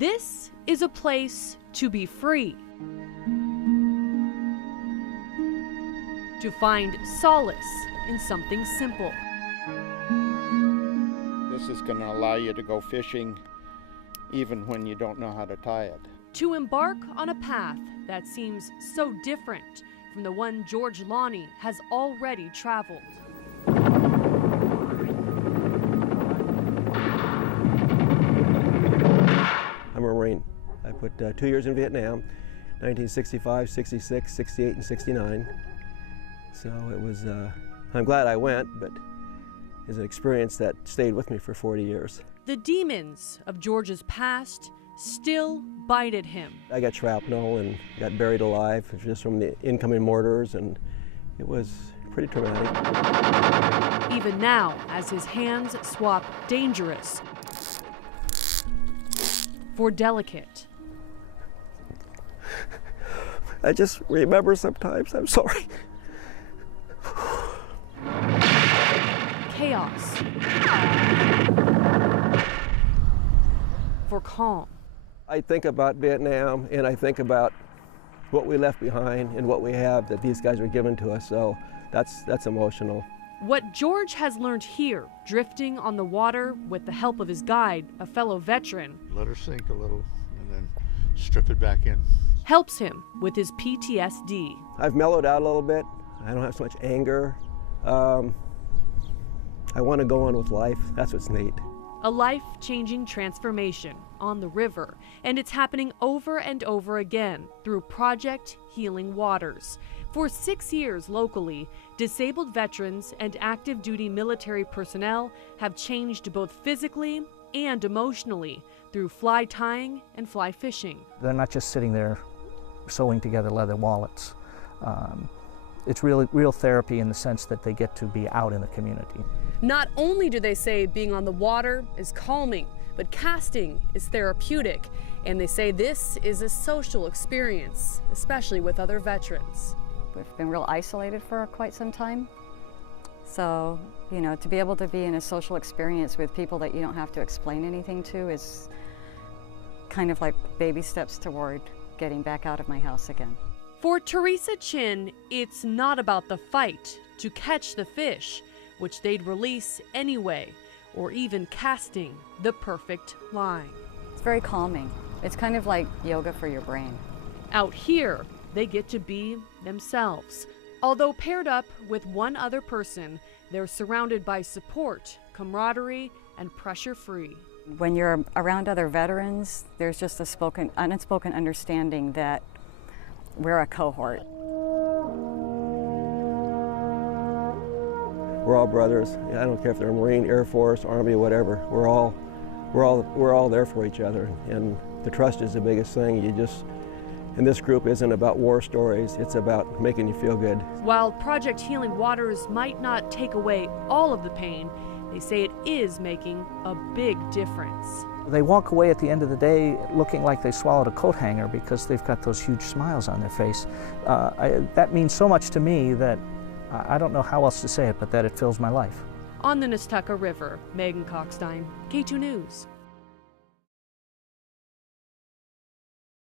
This is a place to be free, to find solace in something simple. This is going to allow you to go fishing even when you don't know how to tie it. To embark on a path that seems so different from the one George Lawney has already traveled. I'm a Marine. I put 2 years in Vietnam, 1965, 66, 68, and 69. So it was, I'm glad I went, but it's an experience that stayed with me for 40 years. The demons of George's past still bite at him. I got shrapnel and got buried alive just from the incoming mortars, and it was pretty traumatic. Even now, as his hands swap dangerous for delicate. I just remember sometimes, I'm sorry. Chaos for calm. I think about Vietnam and I think about what we left behind and what we have that these guys were given to us, so that's emotional. What George has learned here, drifting on the water with the help of his guide, a fellow veteran, let her sink a little and then strip it back in, helps him with his PTSD. I've mellowed out a little bit. I don't have so much anger. I want to go on with life. That's what's neat. A life-changing transformation on the river, and it's happening over and over again through Project Healing Waters. For 6 years locally, disabled veterans and active duty military personnel have changed both physically and emotionally through fly tying and fly fishing. They're not just sitting there sewing together leather wallets. It's real therapy in the sense that they get to be out in the community. Not only do they say being on the water is calming, but casting is therapeutic. And they say this is a social experience, especially with other veterans. We've been real isolated for quite some time. So, you know, to be able to be in a social experience with people that you don't have to explain anything to is kind of like baby steps toward getting back out of my house again. For Teresa Chin, it's not about the fight to catch the fish, which they'd release anyway, or even casting the perfect line. It's very calming. It's kind of like yoga for your brain. Out here, they get to be themselves. Although paired up with one other person, they're surrounded by support, camaraderie, and pressure-free. When you're around other veterans, there's just an unspoken understanding that we're a cohort. We're all brothers. I don't care if they're Marine, Air Force, Army, whatever. We're all there for each other, and the trust is the biggest thing. And this group isn't about war stories, it's about making you feel good. While Project Healing Waters might not take away all of the pain, they say it is making a big difference. They walk away at the end of the day looking like they swallowed a coat hanger because they've got those huge smiles on their face. That means so much to me that I don't know how else to say it, but that it fills my life. On the Nestucca River, Megan Cockstein, K2 News.